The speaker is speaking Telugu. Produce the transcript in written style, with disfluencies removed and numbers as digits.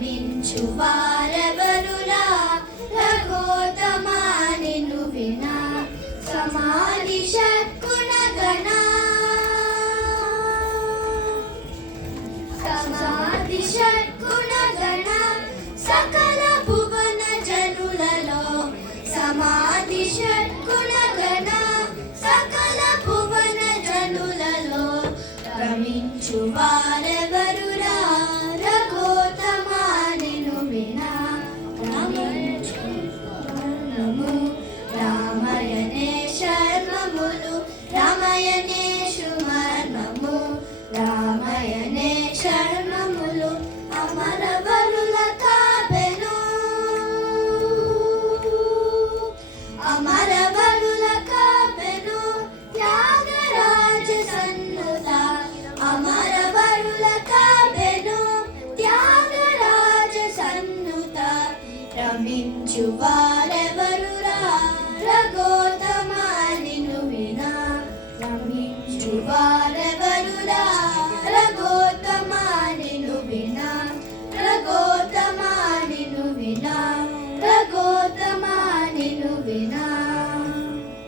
రమించు వారెవరురా రఘోత్తమా నిన్ను వినా సమాధి షట్గుణ గణ సమాధి షట్గుణ గణ సకల భువన జనులలో సమాధి షట్గుణ గణ సకల భువన జనులలో రమించు వారెవరురా రఘోత్తమా నిన్ను వినా నము రామయనే శర్మములు రామయనేషు మర్మము రామయనే శర్మములు అమరవరుల కాపెను అమరవరుల కాపెను త్యాగరాజ సన్నుత అమరవరుల కాపెను త్యాగరాజ సన్నుత రమించు